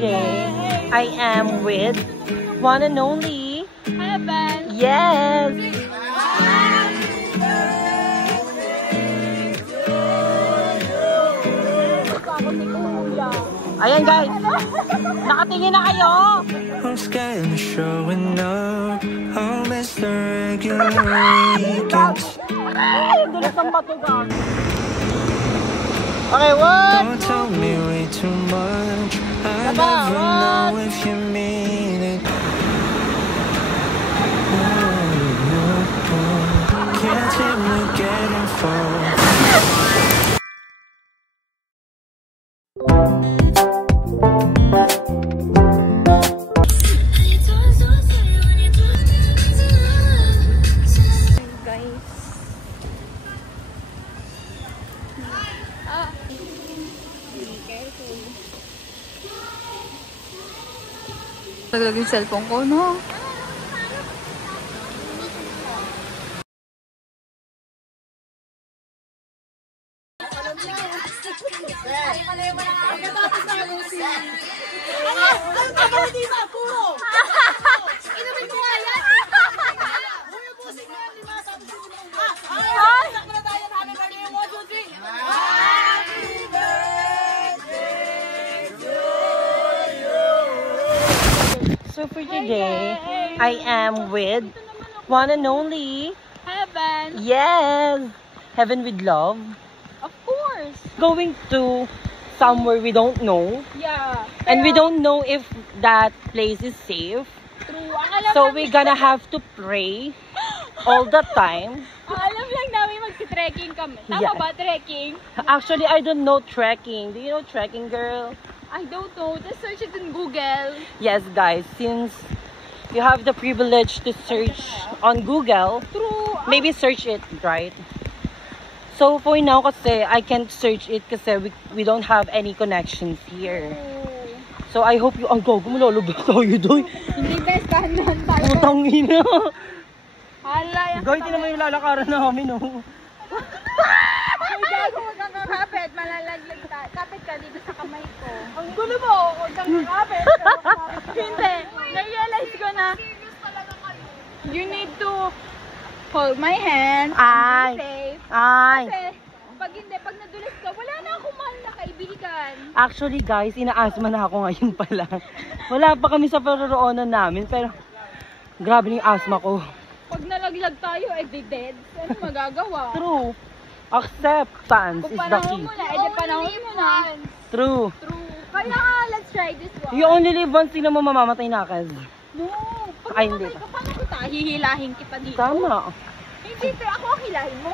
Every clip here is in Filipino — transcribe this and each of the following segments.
today. I am with one and only Heaven. Yes. Ayan guys, nakatingin na kayo. I'm scared of showing up. I'll miss the regular weekends. Ay, dulas ang matugang. Okay, what? Don't tell me way too much. I never know if you mean it. Can't seem to get involved. Naglag yung cellphone ko, no? So for today, I am with one and only Heaven. Yes, Heaven with Love. Of course. Going to somewhere we don't know. Yeah. And we don't know if that place is safe. True. Ang alam So namin, we're gonna have to pray all the time. ang alam lang namin magsi-trekking kami. Tama Yeah. ba, trekking? Actually, I don't know trekking. Do you know trekking, girl? I don't know. Just search it in Google. Yes, guys. Since you have the privilege to search on Google, True. maybe search it, right? So for now, kasi I can't search it kasi we don't have any connections here. So I hope you... Ang gago, malalaglag tayo doon. Hindi best kanan tayo. Putang ina. Hala, yan. Guys, hindi naman yung lalakaran namin, oh. Ay, gago, huwag kang kakapit. Malalaglag tayo. Kapit ka dito sa kamay ko. Ang gulo mo. Huwag kang kakapit. Hindi. Na-realize ko na you need to hold my hand. Ay. Be safe. Ay. Kasi pag hindi, pag nadulas ka, wala na akong mahal na kaibigan. Actually, guys, inaasma na ako ngayon pala. Wala pa kami sa paroroonan namin, pero grabe yung asma ko. Pag nalaglag tayo, dead. Ano magagawa? True. Acceptance Kung is the panahon key. mo na, panahon mo na. True. True. Kaya nga, let's try this one. You only live once, sino mo mamamatay na, Kaz? No. Pag Ay, hindi. namatay ka, paano kita? Hihilahin kita dito. Tama. Hindi, pero ako ang hilahin mo.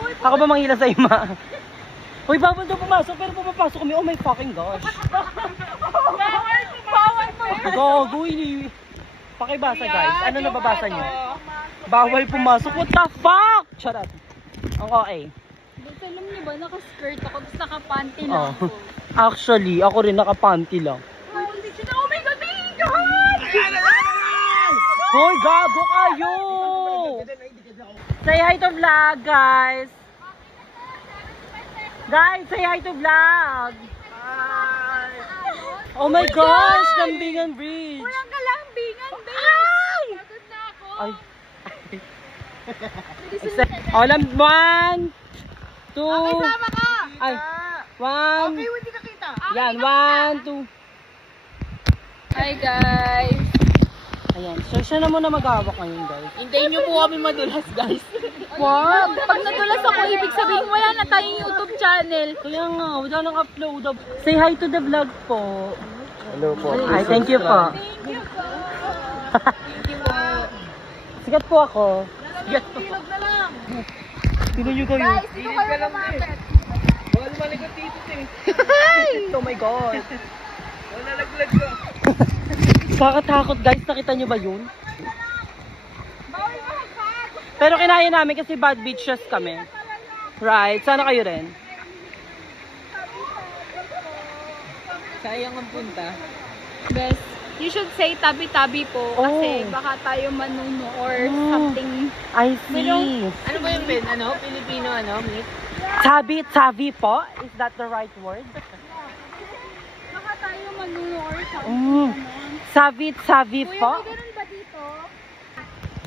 Uy, Ako ba manghila sa'yo, ma? Uy, bawal daw pumasok, pero pumapasok kami. Oh my fucking gosh. bawal mo yun. Gago, ini. Pakibasa, guys. Ano nababasa niyo? Bawal pumasok. What the fuck? Charot. Ang okay. Basta alam niyo ba, naka-skirt ako, tapos naka-panty lang Oh. ako. Actually, ako rin nakapanty lang. Oh my God, my God! Hoy, gago kayo! Say hi to vlog, guys! Guys, say hi to vlog! Hi! Oh my gosh, Lambingan Bridge! Walang kalambingan, babe! Ay! Pagod na ako. Ay. One, two. Okay, sama ka! Ay. One. Okay, hindi ka kita. Yan, one, two. Hi, guys! Ayan. So, siya na muna mag-awak ngayon, guys. Hintayin niyo po kami madulas, guys. Wag! Pag nadulas ako, ibig sabihin wala na tayong YouTube channel. Kaya nga, wala nang upload. Say hi to the vlog po. Hello po. Ay, thank you po. Thank you po. Thank you po. Sigat po ako. Sigat po. Silog na lang. Sino nyo kayo? Guys, dito kayo lumapit. Bawal malikot dito, Oh my God. Wala laglag ka. Kakatakot, guys. Nakita nyo ba yun? Bawal mahasag. Pero kinaya namin kasi bad beaches kami. Right? Sana kayo rin. Sayang ang punta. Best. You should say tabi-tabi po kasi Oh. baka tayo manuno or Oh. something. I see. Ano ba yung pen? Ano? Pilipino, ano? Meat? Tabi po? Is that the right word? Baka tayo maglulukor sa Savit Kuya, po. may ganun ba dito?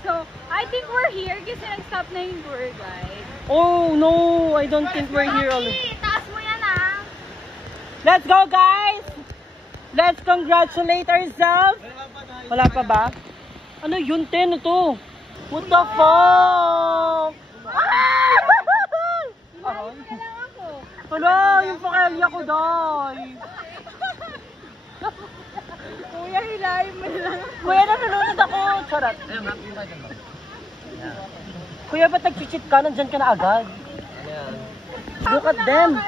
So, I think we're here kasi nag-stop na yung tour guide. Oh no, I don't think we're here already. Taas mo yan ah! Let's go guys! Let's congratulate ourselves! Wala pa ba? Ano yun? 10 to. What the fuck? Hilahin mo na lang ako. Wala, yung pakelya ko dahil. Kuya, hilahin mo na lang ako. Kuya, nanonood ako. Charot. Kuya, ba't nag-cheat ka? Nandyan ka na agad. Look at them.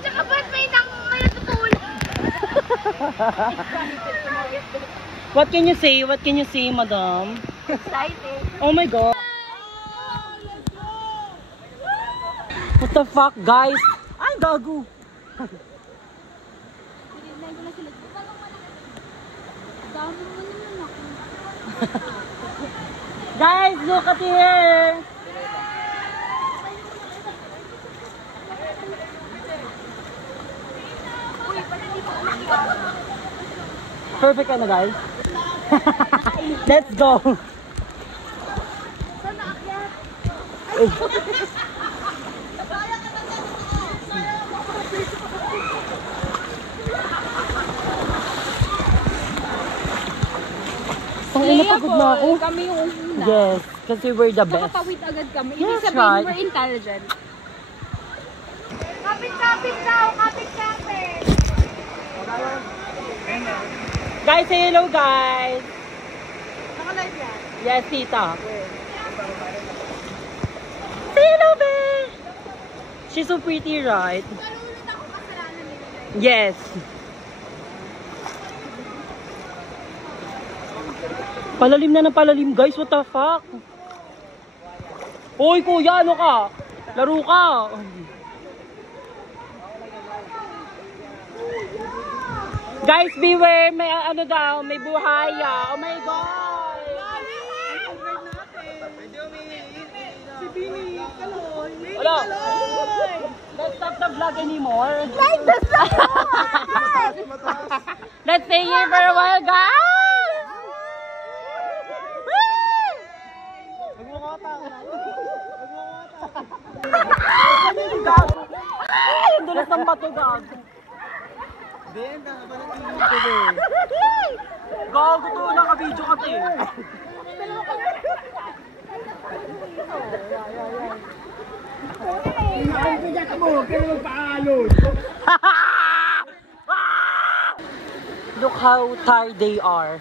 Tsaka ba't may natutulog? What can you say? What can you say, madam? Excited. Oh my god. What the fuck, guys? Ay, gago. Tinignan ko na sila. Dami mo naman ako. Guys, look at here. Perfect ka na, guys. Let's go. Saan naakyat? Tangina, pagod na ako. Kami yung una. Yes, kasi we're the best. Nakatawid agad kami. Ibig Yes, sabihin, right. we're intelligent. Kapit-kapit daw! Kapit-kapit! Guys, say hello, guys. Naka-live yan? Yes, tita. Say hello, babe. She's so pretty, right? Malulot ako kasalanan nila. Yes. Palalim na ng palalim, guys. What the fuck? Hoy, kuya, ano ka? Laro ka. Guys, beware. May ano daw, may buhaya. Oh my God. Hello. Let's stop the vlog anymore. Let's stay here for a while, guys. Ay, ang dulas ng bato, gago. Gago to, naka-video ka, te. Look how tired they are.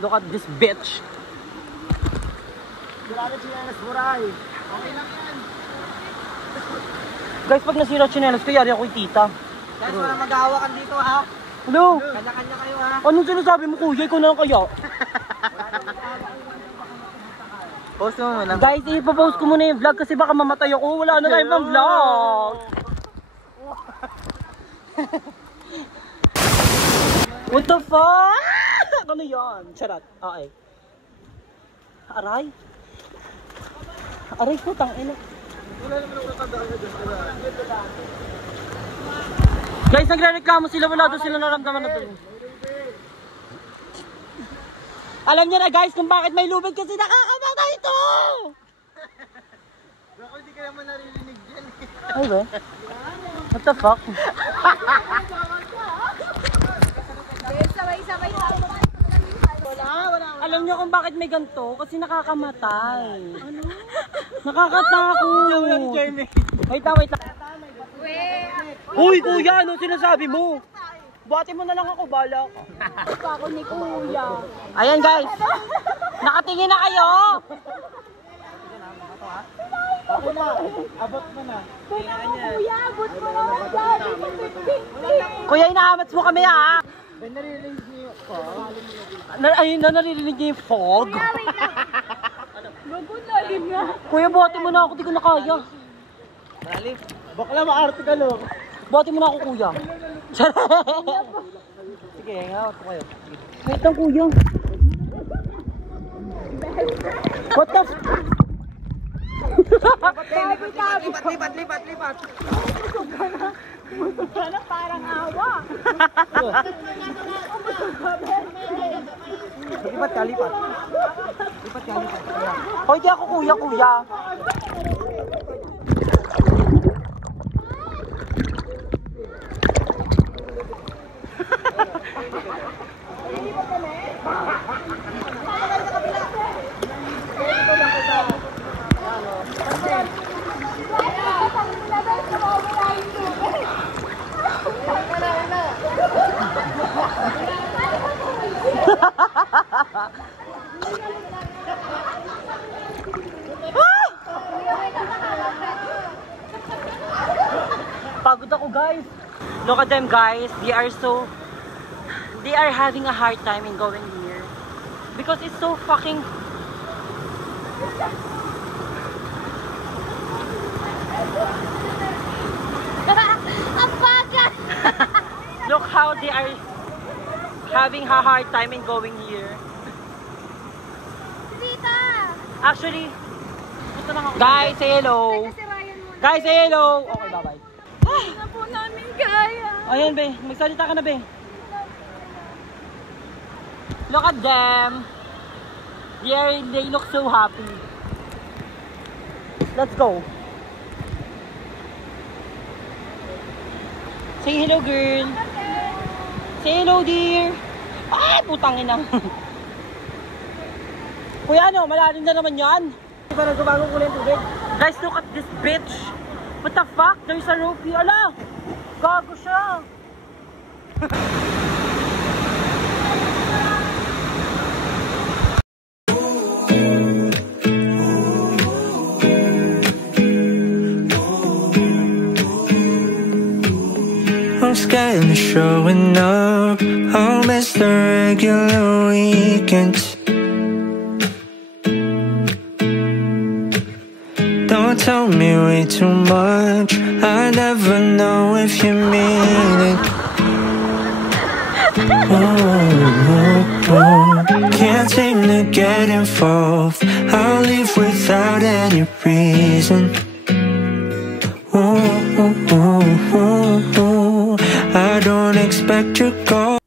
Look at this bitch. Guys, pag nasira chinelas ko, yari ako yung tita. Guys, wala mag-aawakan dito ha. Hello? Kanya-kanya kayo ha. Anong sinasabi mo, kuya? Ikaw na lang kaya? Post mo muna. Guys, ipapost ko muna yung vlog kasi baka mamatay ako. Wala na tayong pang vlog. What the fuck? Ano yan? Charot. Okay. Aray. Aray ko, tangina. Guys, nagre-reklamo sila. Wala doon sila naramdaman na doon. Alam niyo na guys kung bakit may lubid kasi nakakamatay ito! Bako, hindi ka naman naririnig dyan. Ay ba? What the fuck? Sabay-sabay tayo. Alam niyo kung bakit may ganito? Kasi nakakamatay. Ano? Nakakatakot. Wait lang, wait lang. Uy, kuya, ano sinasabi mo? Buhati mo na lang ako, bala ka. Ako ni Kuya. Ayan guys, nakatingin na kayo. Ako na, abot mo na. Kuya, abot mo na. Dami mo 15. Kuya, inaamats mo kami ha. Ben, naririnig niyo ko. Ayun na, naririnig niyo yung fog. Bago lalim na. Kuya, buhati mo na ako, di ko na kaya. Lalim. Bakla, maarte ka lo. Buhati mo na ako, kuya. Sige, hangawat ko kayo. Wait lang, kuya. What the Lipat. Sana parang awa. Lipat ka. Hoy, di ako kuya. Pagod ako, guys. Look at them, guys. They are having a hard time in going here because it's so fucking. Ang bagal! Look how they are having a hard time in going here. Rita! Actually, guys, say hello. Guys, say hello. Okay, bye-bye. Hindi na po namin kaya. Ayan, be. Magsalita ka na, be. Look at them. They look so happy. Let's go. Say hello, girl. Say hello, dear. Ay, putang ina. Kuya, ano? Malalim na naman yan. Parang gumagong ulit tubig. Guys, look at this bitch. What the fuck? There's a rope here. Ala! Gago siya. I'm scared of showing up. I'll miss the regular weekends. Don't tell me way too much. I never know if you mean it. Can't seem to get involved. I'll leave without any reason. I don't expect your call.